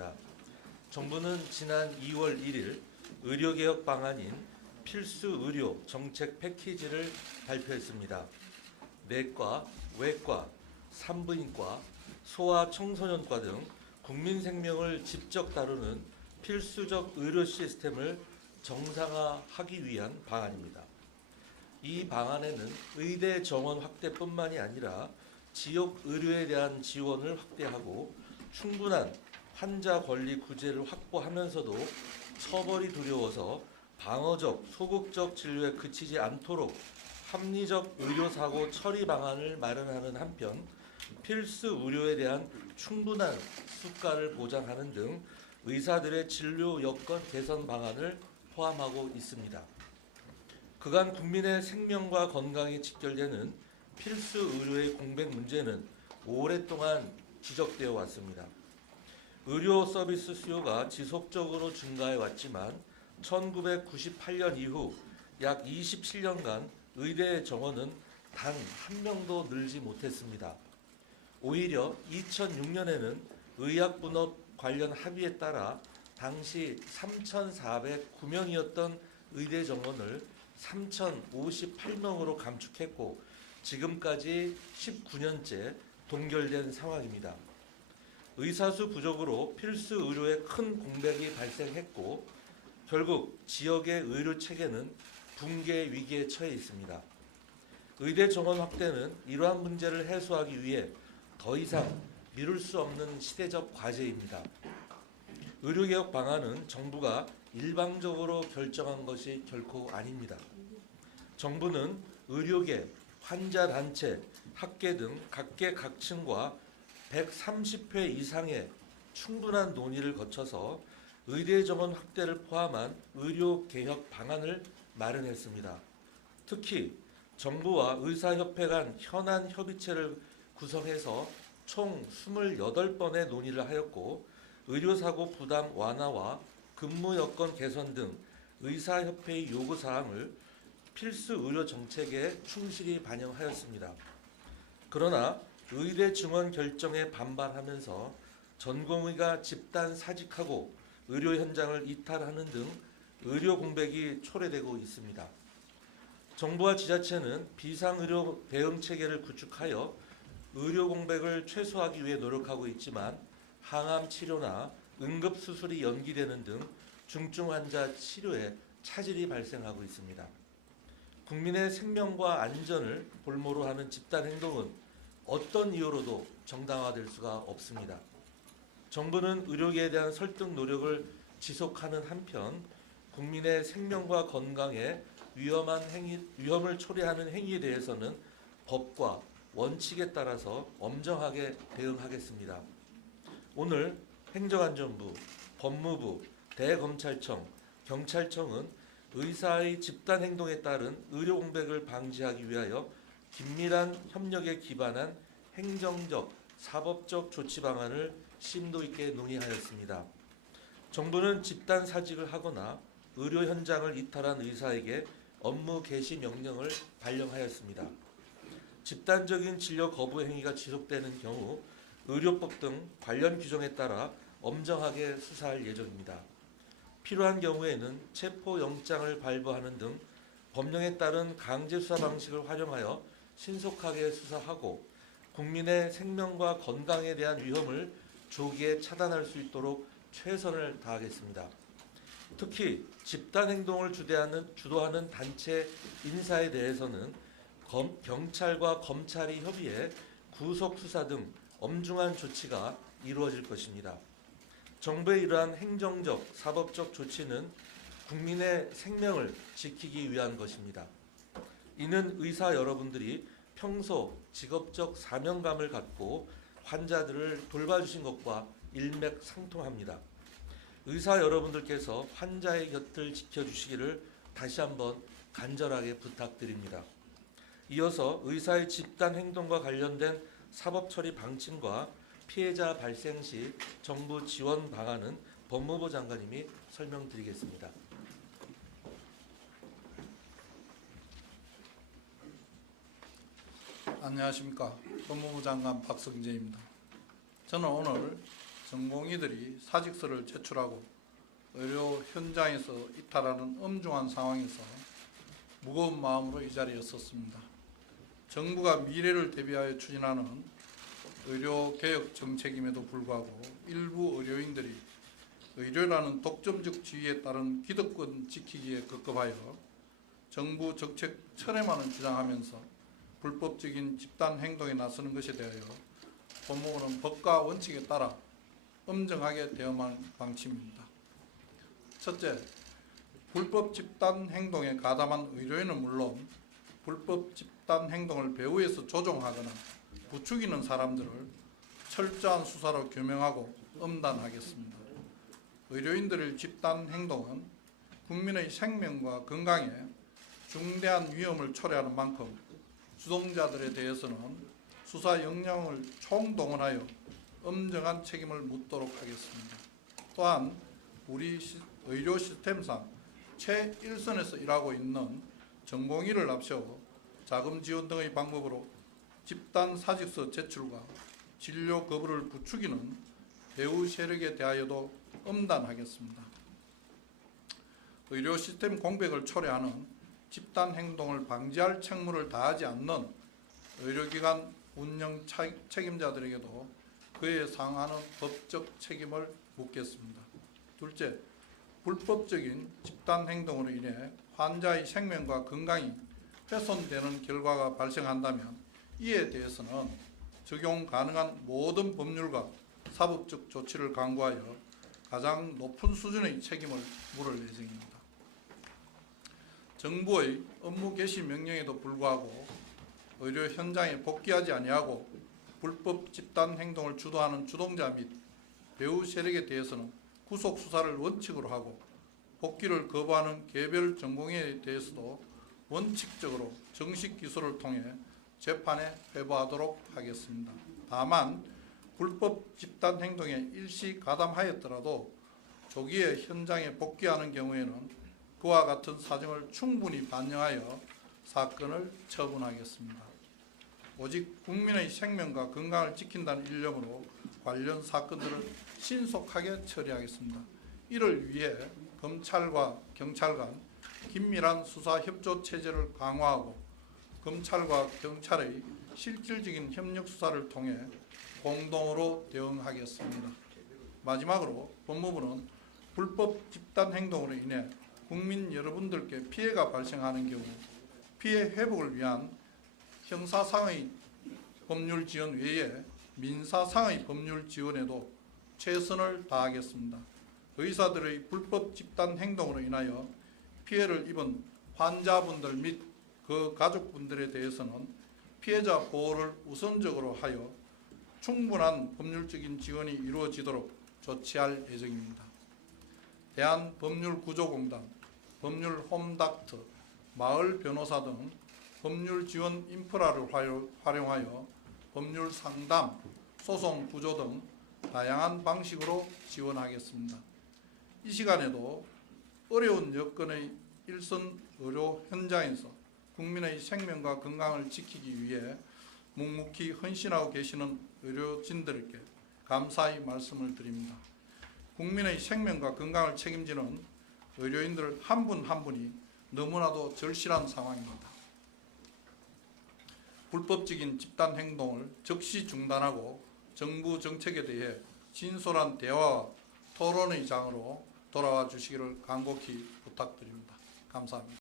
있습니다. 정부는 지난 2월 1일 의료개혁 방안인 필수의료 정책 패키지를 발표했습니다. 내과, 외과, 산부인과, 소아 청소년과 등 국민 생명을 직접 다루는 필수적 의료 시스템을 정상화하기 위한 방안입니다. 이 방안에는 의대 정원 확대뿐만이 아니라 지역 의료에 대한 지원을 확대하고 충분한 환자 권리 구제를 확보하면서도 처벌이 두려워서 방어적, 소극적 진료에 그치지 않도록 합리적 의료사고 처리 방안을 마련하는 한편 필수 의료에 대한 충분한 수가를 보장하는 등 의사들의 진료 여건 개선 방안을 포함하고 있습니다. 그간 국민의 생명과 건강에 직결되는 필수 의료의 공백 문제는 오랫동안 지적되어 왔습니다. 의료 서비스 수요가 지속적으로 증가해 왔지만 1998년 이후 약 27년간 의대 정원은 단 한 명도 늘지 못했습니다. 오히려 2006년에는 의약분업 관련 합의에 따라 당시 3,409명이었던 의대 정원을 3,058명으로 감축했고 지금까지 19년째 동결된 상황입니다. 의사수 부족으로 필수 의료에 큰 공백이 발생했고 결국 지역의 의료 체계는 붕괴 위기에 처해 있습니다. 의대 정원 확대는 이러한 문제를 해소하기 위해 더 이상 미룰 수 없는 시대적 과제입니다. 의료개혁 방안은 정부가 일방적으로 결정한 것이 결코 아닙니다. 정부는 의료계, 환자단체, 학계 등 각계각층과 130회 이상의 충분한 논의를 거쳐서 의대 정원 확대를 포함한 의료개혁 방안을 마련했습니다. 특히 정부와 의사협회 간 현안 협의체를 구성해서 총 28번의 논의를 하였고 의료사고 부담 완화와 근무 여건 개선 등 의사협회의 요구사항을 필수 의료 정책에 충실히 반영하였습니다. 그러나 의대 증원 결정에 반발하면서 전공의가 집단 사직하고 의료 현장을 이탈하는 등 의료 공백이 초래되고 있습니다. 정부와 지자체는 비상의료 대응 체계를 구축하여 의료 공백을 최소화하기 위해 노력하고 있지만 항암 치료나 응급 수술이 연기되는 등 중증 환자 치료에 차질이 발생하고 있습니다. 국민의 생명과 안전을 볼모로 하는 집단 행동은 어떤 이유로도 정당화될 수가 없습니다. 정부는 의료계에 대한 설득 노력을 지속하는 한편 국민의 생명과 건강에 위험을 초래하는 행위에 대해서는 법과 원칙에 따라서 엄정하게 대응하겠습니다. 오늘 행정안전부, 법무부, 대검찰청, 경찰청은 의사의 집단 행동에 따른 의료 공백을 방지하기 위하여 긴밀한 협력에 기반한 행정적, 사법적 조치 방안을 심도 있게 논의하였습니다. 정부는 집단 사직을 하거나 의료 현장을 이탈한 의사에게 업무 개시 명령을 발령하였습니다. 집단적인 진료 거부 행위가 지속되는 경우 의료법 등 관련 규정에 따라 엄정하게 수사할 예정입니다. 필요한 경우에는 체포영장을 발부하는 등 법령에 따른 강제수사 방식을 활용하여 신속하게 수사하고 국민의 생명과 건강에 대한 위험을 조기에 차단할 수 있도록 최선을 다하겠습니다. 특히 집단행동을 주도하는 단체 인사에 대해서는 경찰과 검찰이 협의해 구속수사 등 엄중한 조치가 이루어질 것입니다. 정부의 이러한 행정적, 사법적 조치는 국민의 생명을 지키기 위한 것입니다. 이는 의사 여러분들이 평소 직업적 사명감을 갖고 환자들을 돌봐주신 것과 일맥상통합니다. 의사 여러분들께서 환자의 곁을 지켜주시기를 다시 한번 간절하게 부탁드립니다. 이어서 의사의 집단 행동과 관련된 사법처리 방침과 피해자 발생 시 정부 지원 방안은 법무부 장관님이 설명드리겠습니다. 안녕하십니까. 법무부 장관 박성재입니다. 저는 오늘 전공의들이 사직서를 제출하고 의료 현장에서 이탈하는 엄중한 상황에서 무거운 마음으로 이 자리에 섰습니다. 정부가 미래를 대비하여 추진하는 의료개혁 정책임에도 불구하고 일부 의료인들이 의료라는 독점적 지위에 따른 기득권 지키기에 급급하여 정부 정책 철회만을 주장하면서 불법적인 집단 행동에 나서는 것에 대하여 법무부는 법과 원칙에 따라 엄정하게 대응할 방침입니다. 첫째, 불법 집단 행동에 가담한 의료인은 물론 불법 집단 행동을 배후에서 조종하거나 부추기는 사람들을 철저한 수사로 규명하고 엄단하겠습니다. 의료인들의 집단 행동은 국민의 생명과 건강에 중대한 위험을 초래하는 만큼 주동자들에 대해서는 수사 역량을 총동원하여 엄정한 책임을 묻도록 하겠습니다. 또한 우리 의료 시스템상 최일선에서 일하고 있는 전공의를 앞세워 자금 지원 등의 방법으로 집단 사직서 제출과 진료 거부를 부추기는 배후 세력에 대하여도 엄단하겠습니다. 의료 시스템 공백을 초래하는 집단 행동을 방지할 책무를 다하지 않는 의료기관 운영 책임자들에게도 그에 상하는 법적 책임을 묻겠습니다. 둘째, 불법적인 집단 행동으로 인해 환자의 생명과 건강이 훼손되는 결과가 발생한다면 이에 대해서는 적용 가능한 모든 법률과 사법적 조치를 강구하여 가장 높은 수준의 책임을 물을 예정입니다. 정부의 업무 개시 명령에도 불구하고 의료 현장에 복귀하지 아니하고 불법 집단 행동을 주도하는 주동자 및 배후 세력에 대해서는 구속 수사를 원칙으로 하고 복귀를 거부하는 개별 전공의에 대해서도 원칙적으로 정식 기소를 통해 재판에 회부하도록 하겠습니다. 다만 불법 집단 행동에 일시 가담하였더라도 조기에 현장에 복귀하는 경우에는 그와 같은 사정을 충분히 반영하여 사건을 처분하겠습니다. 오직 국민의 생명과 건강을 지킨다는 일념으로 관련 사건들을 신속하게 처리하겠습니다. 이를 위해 검찰과 경찰 간 긴밀한 수사 협조 체제를 강화하고 검찰과 경찰의 실질적인 협력 수사를 통해 공동으로 대응하겠습니다. 마지막으로 법무부는 불법 집단 행동으로 인해 국민 여러분들께 피해가 발생하는 경우 피해 회복을 위한 형사상의 법률 지원 외에 민사상의 법률 지원에도 최선을 다하겠습니다. 의사들의 불법 집단 행동으로 인하여 피해를 입은 환자분들 및 그 가족분들에 대해서는 피해자 보호를 우선적으로 하여 충분한 법률적인 지원이 이루어지도록 조치할 예정입니다. 대한법률구조공단, 법률홈닥터, 마을 변호사 등 법률 지원 인프라를 활용하여 법률 상담, 소송 구조 등 다양한 방식으로 지원하겠습니다. 이 시간에도 어려운 여건의 일선 의료 현장에서 국민의 생명과 건강을 지키기 위해 묵묵히 헌신하고 계시는 의료진들께 감사의 말씀을 드립니다. 국민의 생명과 건강을 책임지는 의료인들 한 분 한 분이 너무나도 절실한 상황입니다. 불법적인 집단 행동을 즉시 중단하고 정부 정책에 대해 진솔한 대화와 토론의 장으로 돌아와 주시기를 간곡히 부탁드립니다. 감사합니다.